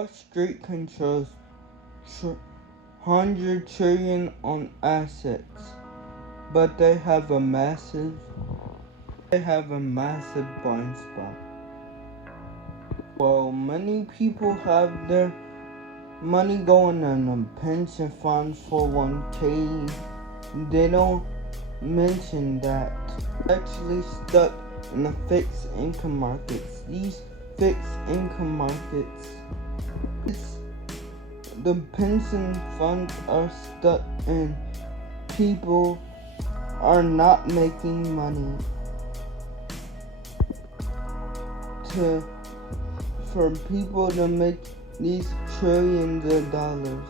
Wall Street controls 100 trillion on assets, but they have a massive blind spot. While many people have their money going in a pension funds, 401k, they don't mention that actually stuck in the fixed income markets. These fixed income markets, the pension funds are stuck and people are not making money for people to make these trillions of dollars.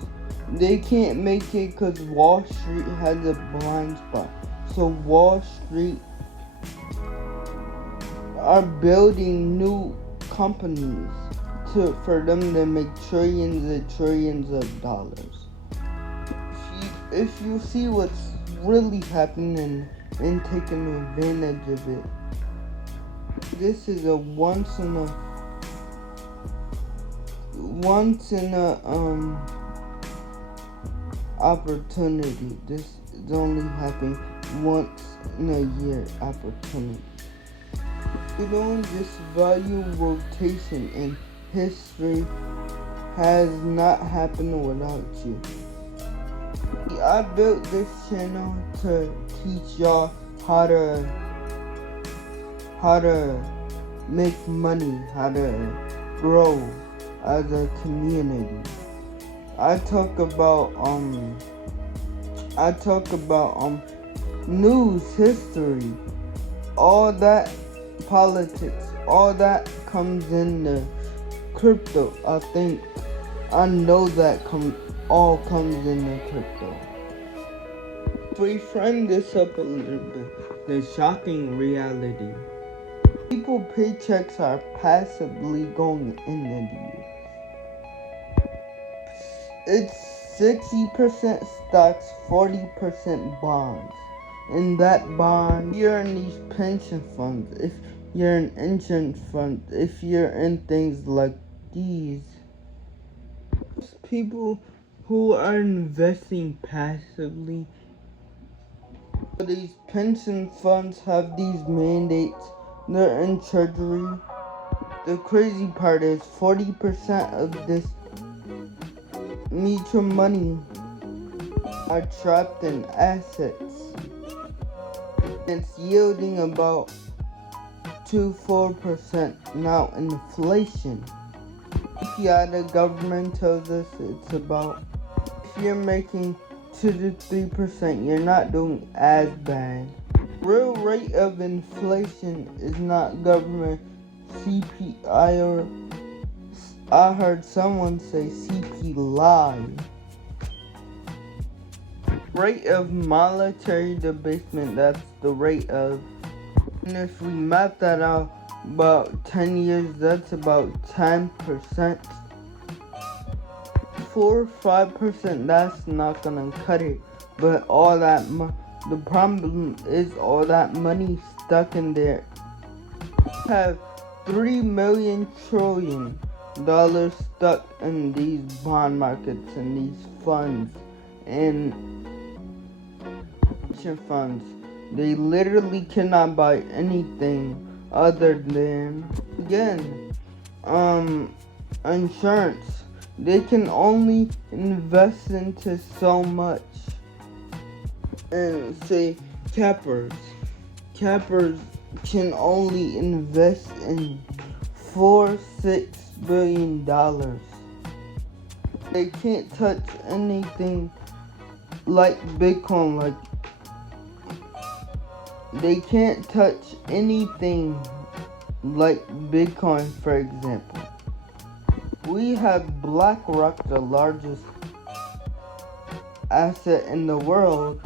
They can't make it because Wall Street has a blind spot. So Wall Street are building new companies for them to make trillions of dollars. If you see what's really happening and taking advantage of it, this is a once in a opportunity. This is only happening once in a year opportunity. You don't just value rotation, and history has not happened without you. I built this channel to teach y'all how to make money, how to grow as a community. I talk about news, history, all that, politics, all that comes in the crypto. I know that all comes in the crypto. Reframe this up a little bit. The shocking reality. People paychecks are passively going into you. It's 60% stocks, 40% bonds. In that bond, you're in these pension funds, if you're in insurance funds, if you're in things like these. People who are investing passively, these pension funds have these mandates. They're in treasury. The crazy part is 40% of this mutual money are trapped in assets. It's yielding about 2-4% now. Inflation. The government tells us it's about, if you're making 2-3%, you're not doing as bad. Real rate of inflation is not government CPI, or I heard someone say CPI. Rate of monetary debasement, that's the rate of, and if we map that out about 10 years, that's about 10%. 4 or 5%, that's not gonna cut it. But all that the problem is all that money stuck in there. We have $3 million trillion stuck in these bond markets and these funds and pension funds. They literally cannot buy anything other than, again, insurance. They can only invest into so much. And say cappers can only invest in $4-6 billion. They can't touch anything like Bitcoin. They can't touch anything like Bitcoin, for example. We have BlackRock, the largest asset in the world,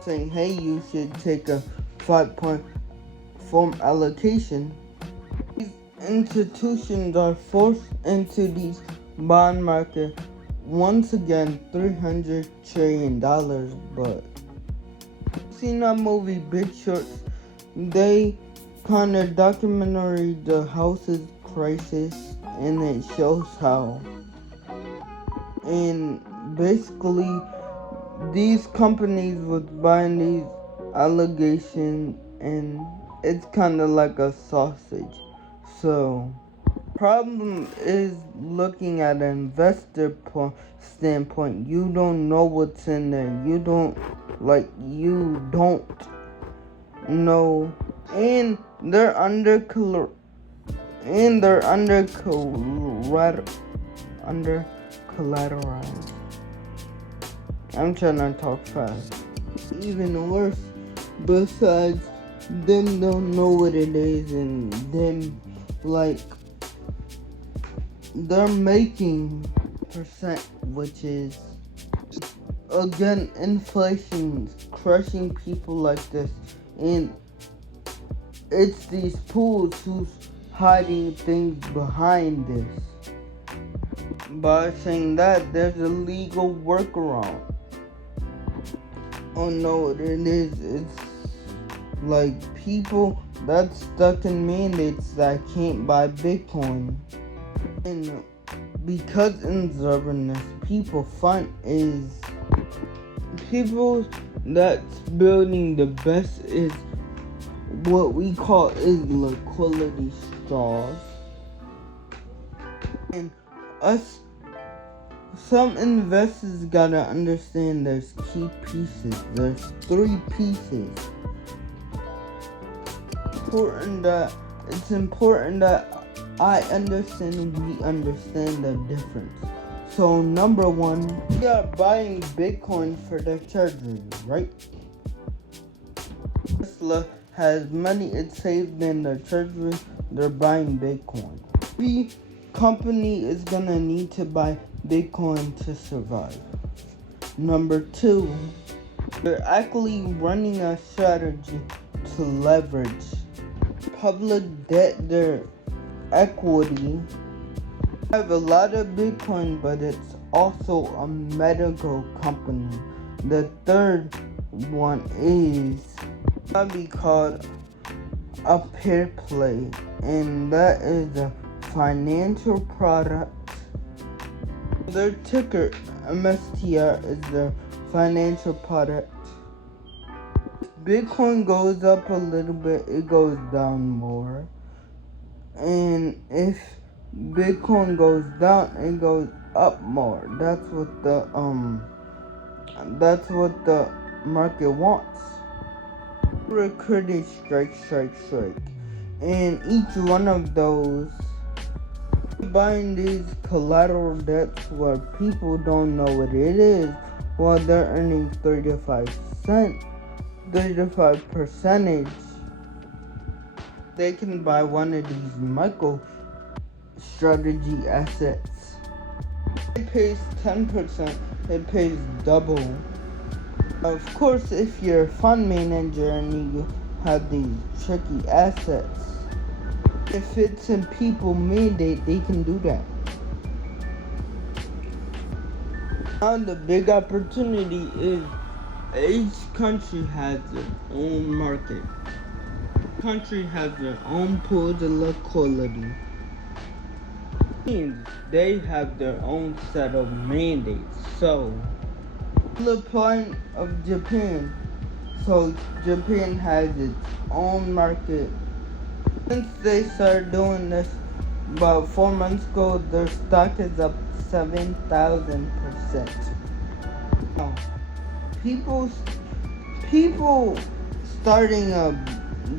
saying, hey, you should take a 5-point form allocation. These institutions are forced into these bond market. Once again, $300 trillion, but seen that movie Big Shorts? They kind of documentary the house's crisis, and it shows how And basically, these companies was buying these allegations, and it's kind of like a sausage. So, problem is looking at an investor standpoint. You don't know what's in there. You don't know, and they're under collateralized. I'm trying to talk fast. Even worse, besides them don't know what it is, and them like they're making percent, which is again inflation's crushing people like this, and it's these fools who's hiding things behind this. By saying that, there's a legal workaround. Oh no, it is. It's like people that's stuck in mandates that can't buy Bitcoin. And because in stubbornness, people that's building the best is what we call is liquidity straws. And some investors gotta understand there's key pieces. There's 3 pieces. It's important that I understand and we understand the difference. So number 1, we are buying Bitcoin for the treasury, right? Tesla has money it saved in the treasury. They're buying Bitcoin. The company is gonna need to buy Bitcoin to survive. Number 2, they're actually running a strategy to leverage public debt, their equity. I have a lot of Bitcoin, but it's also a medical company. The third one is probably called a peer play, and that is a financial product. Their ticker MSTR is their financial product. Bitcoin goes up a little bit, it goes down more. And if Bitcoin goes down, it goes up more. That's what the market wants. Credit strike. And each one of those buying these collateral debts where people don't know what it is, while they're earning 35 percentage, they can buy one of these micro strategy assets. It pays 10%, it pays double. Of course, if you're a fund manager and you have these tricky assets, if it's in people mandate, they can do that. Now the big opportunity is each country has their own market. Country has their own pools of liquidity. Means they have their own set of mandates. So the point of Japan. So Japan has its own market. Since they started doing this about 4 months ago, their stock is up 7,000%. Now, people starting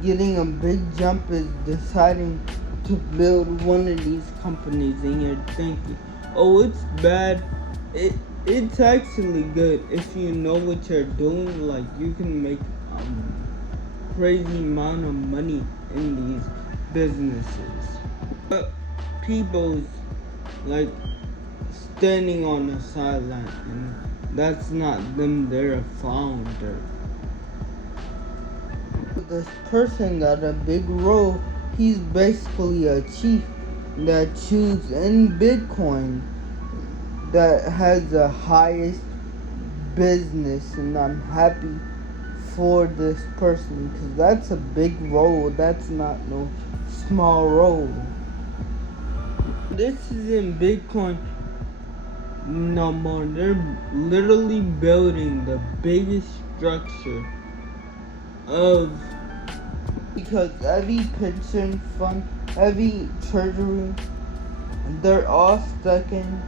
getting a big jump is deciding to build one of these companies, and you're thinking, oh, it's bad. It's actually good if you know what you're doing. Like, you can make crazy amount of money in these businesses. But people's like standing on the sideline, and that's not them, they're a founder. This person got a big role. He's basically a chief that chooses in Bitcoin that has the highest business, and I'm happy for this person because that's a big role. That's not no small role. This is in Bitcoin. no more. They're literally building the biggest structure of, because every pension fund, every treasury, they're all stuck in